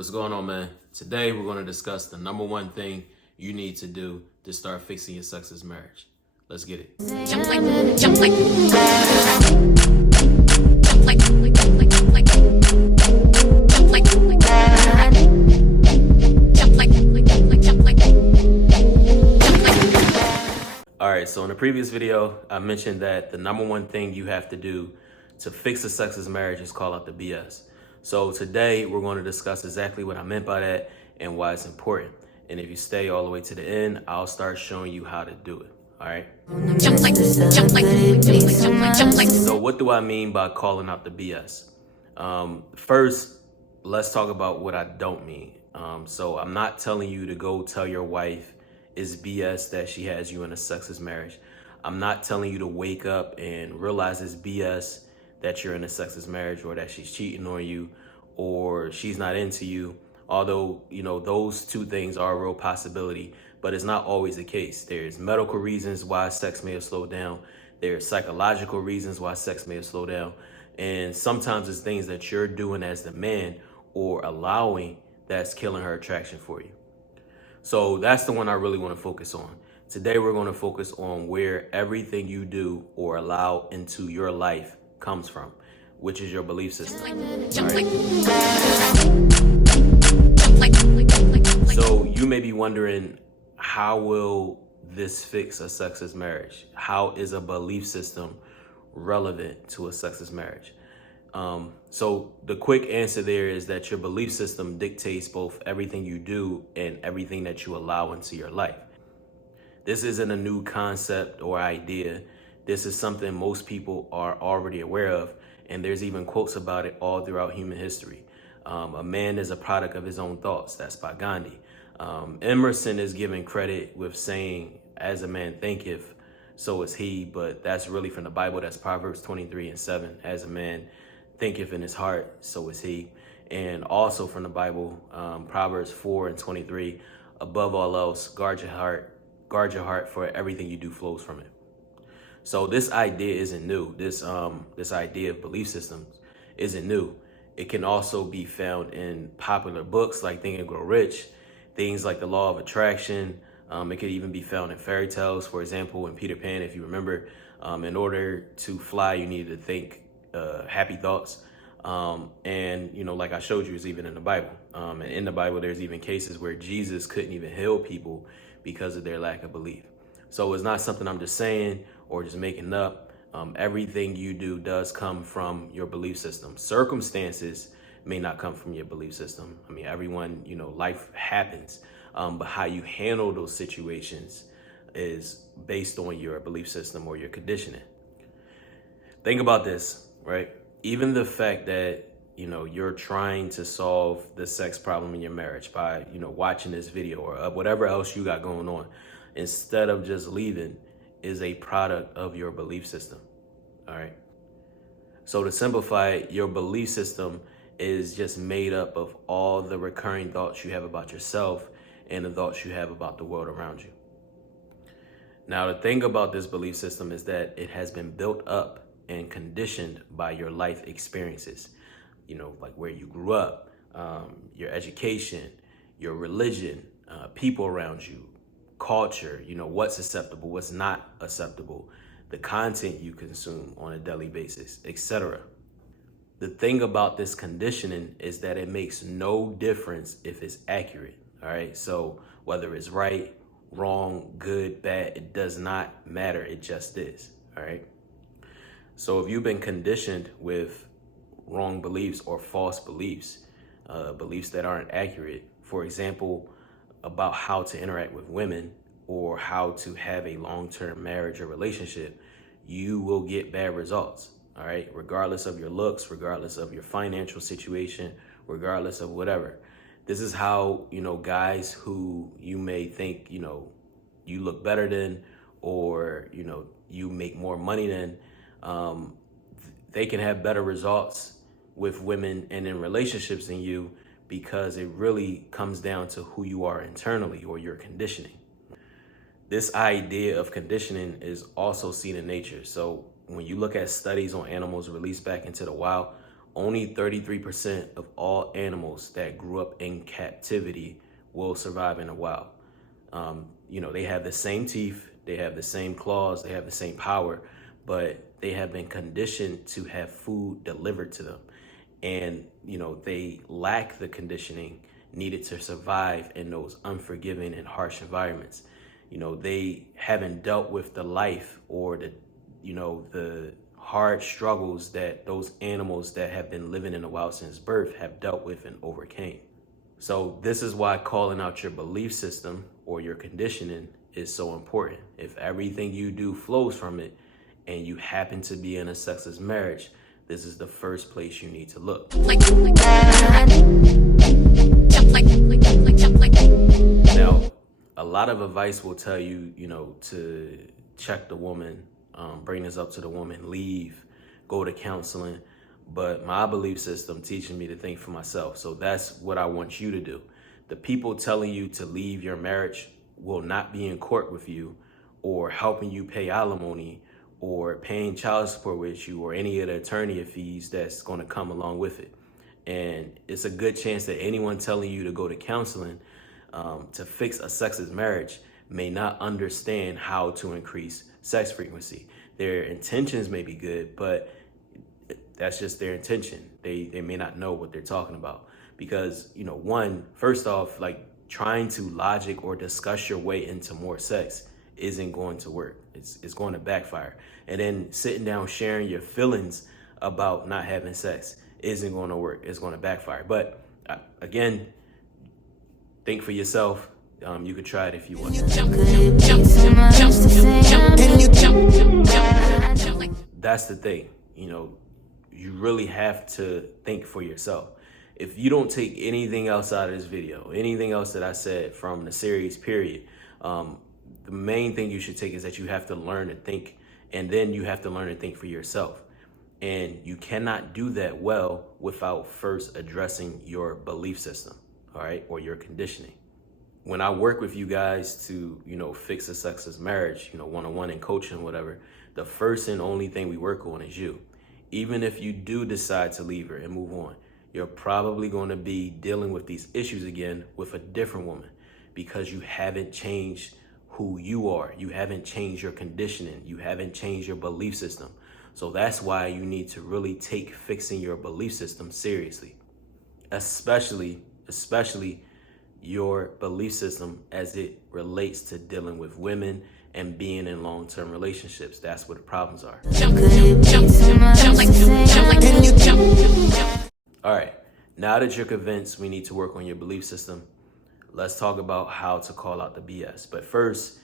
What's going on, man? Today we're going to discuss the number one thing you need to do to start fixing your sexless marriage. Let's get it. All right, so in the previous video, I mentioned that the number one thing you have to do to fix a sexless marriage is call out the BS. So today we're going to discuss exactly what I meant by that and why it's important. And if you stay all the way to the end, I'll start showing you how to do it. All right. So what do I mean by calling out the BS? First, let's talk about what I don't mean. So I'm not telling you to go tell your wife it's BS that she has you in a sexless marriage. I'm not telling you to wake up and realize it's BS that you're in a sexless marriage or that she's cheating on you or she's not into you. Although, those two things are a real possibility, but it's not always the case. There's medical reasons why sex may have slowed down. There's psychological reasons why sex may have slowed down. And sometimes it's things that you're doing as the man or allowing that's killing her attraction for you. So that's the one I really want to focus on. Today, we're going to focus on where everything you do or allow into your life comes from, which is your belief system. Right? So you may be wondering, how will this fix a sexless marriage? How is a belief system relevant to a sexless marriage? So the quick answer there is that your belief system dictates both everything you do and everything that you allow into your life. This isn't a new concept or idea. This is something most people are already aware of, and there's even quotes about it all throughout human history. A man is a product of his own thoughts. That's by Gandhi. Emerson is given credit with saying, as a man thinketh, so is he, but that's really from the Bible. That's Proverbs 23:7. As a man thinketh in his heart, so is he. And also from the Bible, Proverbs 4:23, above all else, guard your heart, for everything you do flows from it. So this idea isn't new. This idea of belief systems isn't new. It can also be found in popular books like Think and Grow Rich, things like the Law of Attraction. It could even be found in fairy tales. For example, in Peter Pan, if you remember, in order to fly, you need to think happy thoughts. And like I showed you, it's even in the Bible. And in the Bible, there's even cases where Jesus couldn't even heal people because of their lack of belief. So it's not something I'm just saying or just making up. Everything you do does come from your belief system. Circumstances may not come from your belief system. I mean, everyone, life happens. But how you handle those situations is based on your belief system or your conditioning. Think about this, right? Even the fact that, you're trying to solve the sex problem in your marriage by, watching this video or whatever else you got going on, instead of just leaving, is a product of your belief system. All right. So to simplify it, your belief system is just made up of all the recurring thoughts you have about yourself and the thoughts you have about the world around you. Now, the thing about this belief system is that it has been built up and conditioned by your life experiences, like where you grew up, your education, your religion, people around you, culture, what's acceptable, what's not acceptable, the content you consume on a daily basis, etc. The thing about this conditioning is that it makes no difference if it's accurate. All right. So whether it's right, wrong, good, bad, it does not matter. It just is. All right. So if you've been conditioned with wrong beliefs or false beliefs, beliefs that aren't accurate, for example, about how to interact with women or how to have a long-term marriage or relationship, you will get bad results. All right. Regardless of your looks, regardless of your financial situation, regardless of whatever. This is how, guys who you may think, you look better than, or, you make more money than, they can have better results with women and in relationships than you, because it really comes down to who you are internally or your conditioning. This idea of conditioning is also seen in nature. So when you look at studies on animals released back into the wild, only 33% of all animals that grew up in captivity will survive in the wild. They have the same teeth, they have the same claws, they have the same power, but they have been conditioned to have food delivered to them. And, they lack the conditioning needed to survive in those unforgiving and harsh environments. They haven't dealt with the life or the hard struggles that those animals that have been living in the wild since birth have dealt with and overcame. So this is why calling out your belief system or your conditioning is so important. If everything you do flows from it and you happen to be in a sexless marriage, this is the first place you need to look. Now, a lot of advice will tell you, to check the woman, bring this up to the woman, leave, go to counseling. But my belief system teaching me to think for myself. So that's what I want you to do. The people telling you to leave your marriage will not be in court with you or helping you pay alimony or paying child support with you or any of the attorney fees that's going to come along with it. And it's a good chance that anyone telling you to go to counseling to fix a sexless marriage may not understand how to increase sex frequency. Their intentions may be good, but that's just their intention. They may not know what they're talking about because, first off, like trying to logic or discuss your way into more sex isn't going to work. It's going to backfire. And then sitting down, sharing your feelings about not having sex isn't going to work. It's going to backfire. But again, think for yourself. You could try it if you want. That's the thing, you really have to think for yourself. If you don't take anything else out of this video, anything else that I said from the series, period, the main thing you should take is that you have to learn to think, and then you have to learn to think for yourself. And you cannot do that well without first addressing your belief system, all right, or your conditioning. When I work with you guys to, fix a sexless marriage, one-on-one and coaching, whatever, the first and only thing we work on is you. Even if you do decide to leave her and move on, you're probably going to be dealing with these issues again with a different woman because you haven't changed who you are. You haven't changed your conditioning. You haven't changed your belief system. So that's why you need to really take fixing your belief system seriously, especially your belief system as it relates to dealing with women and being in long-term relationships. That's where the problems are. All right, now that you're convinced we need to work on your belief system, let's talk about how to call out the BS. But first,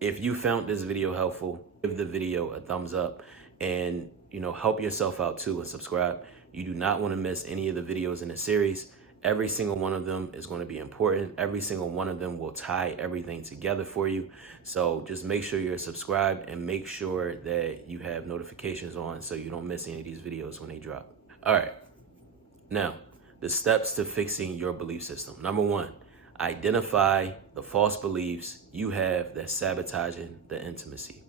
if you found this video helpful, give the video a thumbs up and, help yourself out too and subscribe. You do not want to miss any of the videos in the series. Every single one of them is going to be important. Every single one of them will tie everything together for you. So just make sure you're subscribed and make sure that you have notifications on so you don't miss any of these videos when they drop. All right. Now, the steps to fixing your belief system. Number one, identify the false beliefs you have that's sabotaging the intimacy.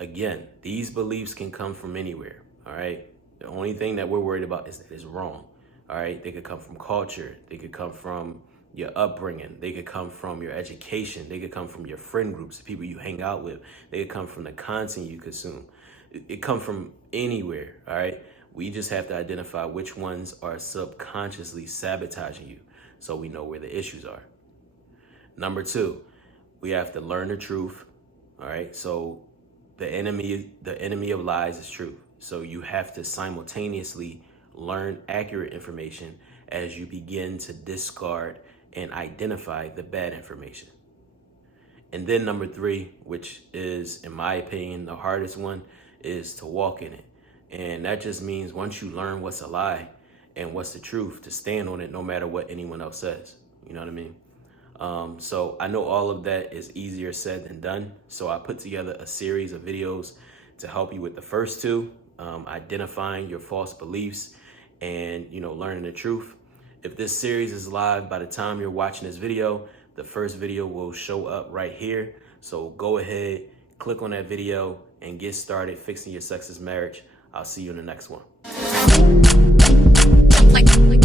Again, these beliefs can come from anywhere. All right. The only thing that we're worried about is that it's wrong. All right, they could come from culture. They could come from your upbringing. They could come from your education. They could come from your friend groups, the people you hang out with. They could come from the content you consume. It comes from anywhere, all right? We just have to identify which ones are subconsciously sabotaging you so we know where the issues are. Number two, we have to learn the truth, all right? So the enemy of lies is truth. So you have to simultaneously learn accurate information as you begin to discard and identify the bad information. And then number three, which is, in my opinion, the hardest one, is to walk in it. And that just means once you learn what's a lie and what's the truth, to stand on it no matter what anyone else says. You know what I mean? So I know all of that is easier said than done. So I put together a series of videos to help you with the first two, identifying your false beliefs and, learning the truth. If this series is live by the time you're watching this video, the first video will show up right here. So go ahead, click on that video and get started fixing your sexless marriage. I'll see you in the next one. like